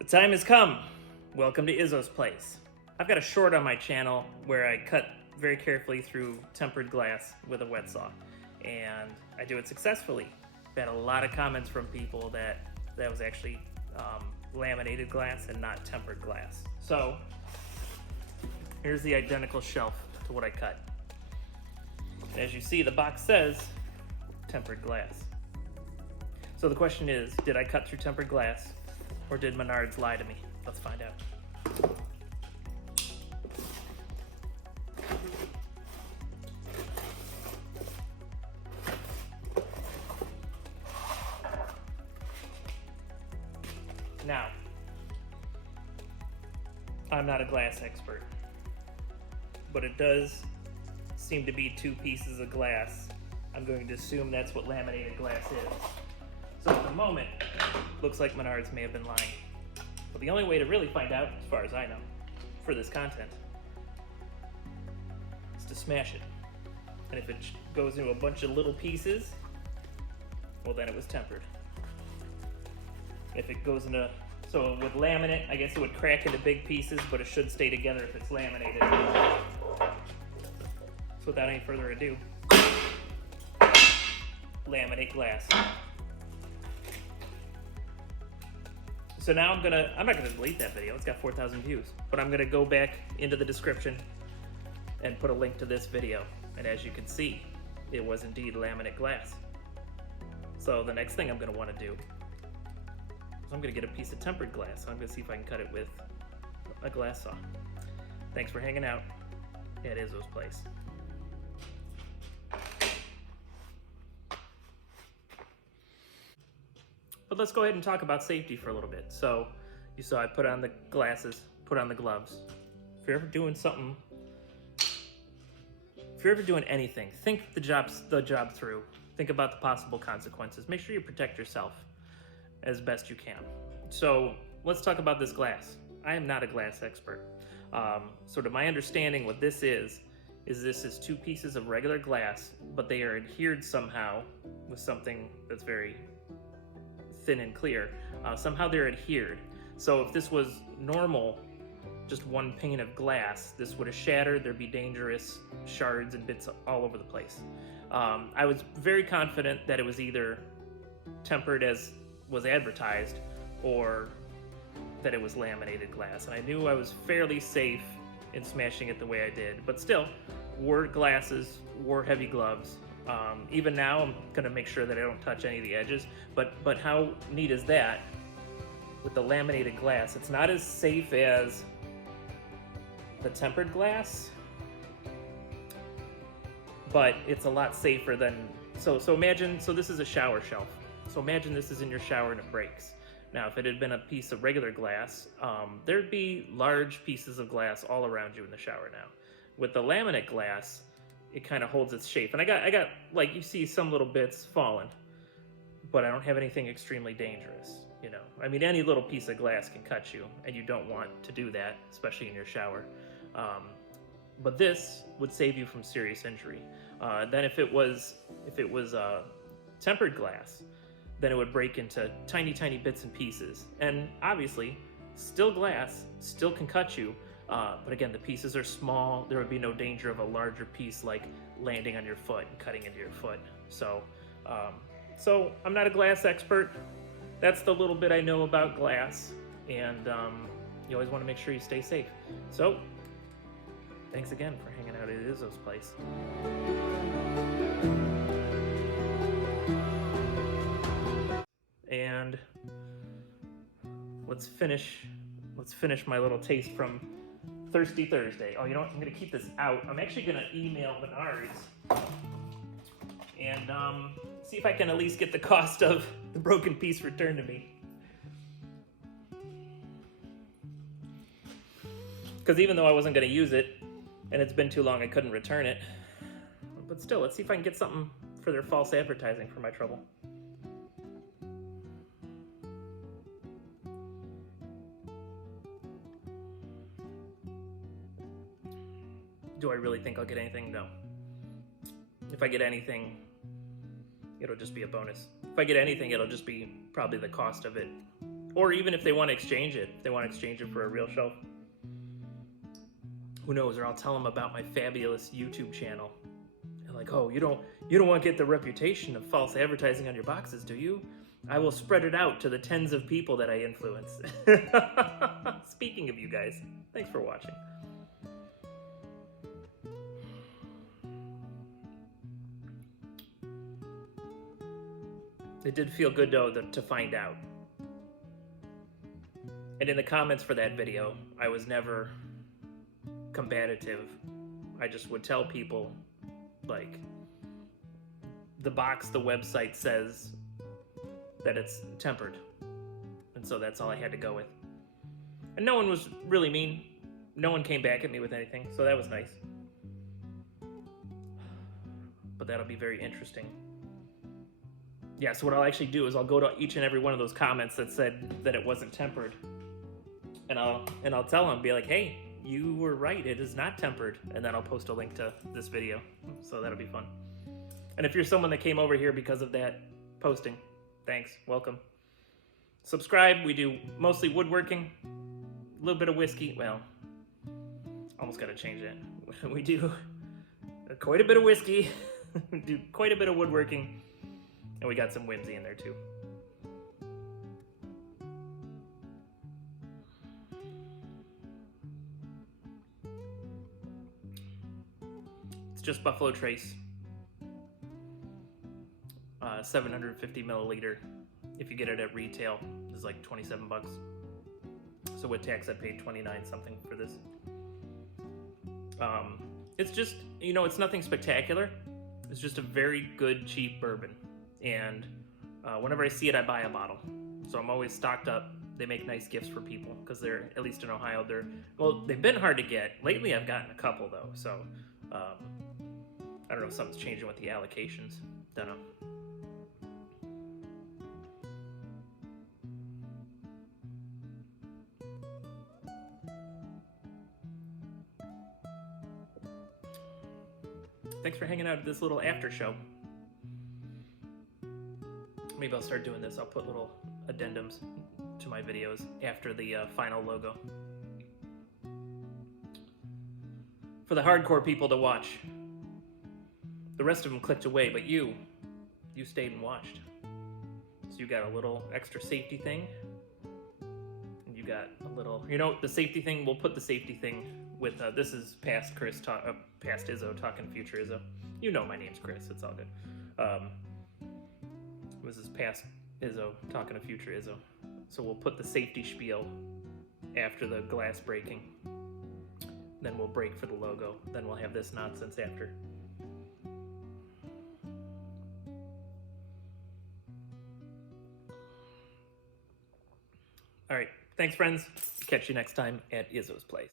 The time has come. Welcome to Izzo's Place. I've got a short on my channel where I cut very carefully through tempered glass with a wet saw, and I do it successfully. I've had a lot of comments from people that was actually laminated glass and not tempered glass. So here's the identical shelf to what I cut. As you see, the box says tempered glass. So the question is, did I cut through tempered glass, or did Menards lie to me? Let's find out. Now, I'm not a glass expert, but it does seem to be two pieces of glass. I'm going to assume that's what laminated glass is. So at the moment, looks like Menards may have been lying. But the only way to really find out, as far as I know, for this content, is to smash it. And if it goes into a bunch of little pieces, well then it was tempered. If it goes into, so with laminate, I guess it would crack into big pieces, but it should stay together if it's laminated. So without any further ado, laminate glass. So now I'm not gonna delete that video, it's got 4,000 views, but I'm gonna go back into the description and put a link to this video. And as you can see, it was indeed laminate glass. So the next thing I'm gonna wanna do is I'm gonna get a piece of tempered glass. I'm gonna see if I can cut it with a glass saw. Thanks for hanging out at Izzo's Place. But let's go ahead and talk about safety for a little bit. So you saw I put on the glasses, put on the gloves. If you're ever doing something, if you're ever doing anything, think the job through. Think about the possible consequences. Make sure you protect yourself as best you can. So let's talk about this glass. I am not a glass expert. So to my understanding, what this is this is two pieces of regular glass, but they are adhered somehow with something that's very thin and clear. Somehow they're adhered. So if this was normal, just one pane of glass, this would have shattered. There'd be dangerous shards and bits all over the place. I was very confident that it was either tempered as was advertised, or that it was laminated glass. And I knew I was fairly safe in smashing it the way I did, but still, wore glasses, wore heavy gloves. Even now, I'm gonna make sure that I don't touch any of the edges, but how neat is that? With the laminated glass, it's not as safe as the tempered glass, but it's a lot safer than, so imagine, so this is a shower shelf. So imagine this is in your shower and it breaks. Now, if it had been a piece of regular glass, there'd be large pieces of glass all around you in the shower now. With the laminate glass, it kind of holds its shape. And I got, like, you see some little bits falling, but I don't have anything extremely dangerous, you know? I mean, any little piece of glass can cut you, and you don't want to do that, especially in your shower. But this would save you from serious injury. Then if it was tempered glass, then it would break into tiny, tiny bits and pieces. And obviously, still glass, still can cut you. But again, the pieces are small. There would be no danger of a larger piece like landing on your foot and cutting into your foot. So I'm not a glass expert. That's the little bit I know about glass. And you always want to make sure you stay safe. So thanks again for hanging out at Izzo's Place. And let's finish my little taste from Thirsty Thursday. Oh, you know what? I'm gonna keep this out. I'm actually gonna email Menards and see if I can at least get the cost of the broken piece returned to me. Because even though I wasn't gonna use it, and it's been too long, I couldn't return it. But still, let's see if I can get something for their false advertising for my trouble. Do I really think I'll get anything? No. If I get anything, it'll just be a bonus. If I get anything, it'll just be probably the cost of it Or even if they want to exchange it, if they want to exchange it for a real shelf. Who knows? Or I'll tell them about my fabulous YouTube channel. And like, oh, you don't want to get the reputation of false advertising on your boxes, do you? I will spread it out to the tens of people that I influence. Speaking of you guys, thanks for watching. It did feel good, though, to find out. And in the comments for that video, I was never combative. I just would tell people, like, the website says that it's tempered. And so that's all I had to go with. And no one was really mean. No one came back at me with anything, so that was nice. But that'll be very interesting. Yeah, so what I'll actually do is I'll go to each and every one of those comments that said that it wasn't tempered. And I'll tell them, be like, hey, you were right, it is not tempered. And then I'll post a link to this video. So that'll be fun. And if you're someone that came over here because of that posting, thanks, welcome. Subscribe, we do mostly woodworking, a little bit of whiskey, well, almost gotta change that. We do quite a bit of whiskey, we do quite a bit of woodworking, and we got some whimsy in there too. It's just Buffalo Trace. 750 milliliter. If you get it at retail, it's like 27 bucks. So with tax, I paid 29 something for this. It's just, it's nothing spectacular. It's just a very good, cheap bourbon. And whenever I see it, I buy a bottle. So I'm always stocked up. They make nice gifts for people because they're, at least in Ohio, they've been hard to get. Lately, I've gotten a couple though. So I don't know if something's changing with the allocations. Don't know. Thanks for hanging out at this little after show. Maybe I'll start doing this. I'll put little addendums to my videos after the final logo. For the hardcore people to watch. The rest of them clicked away, but you stayed and watched. So you got a little extra safety thing. And you got a little, the safety thing, we'll put the safety thing with, this is past Chris, past Izzo talking future Izzo. You know my name's Chris, it's all good. This is past Izzo talking to future Izzo. So we'll put the safety spiel after the glass breaking. Then we'll break for the logo. Then we'll have this nonsense after. All right, thanks friends. Catch you next time at Izzo's place.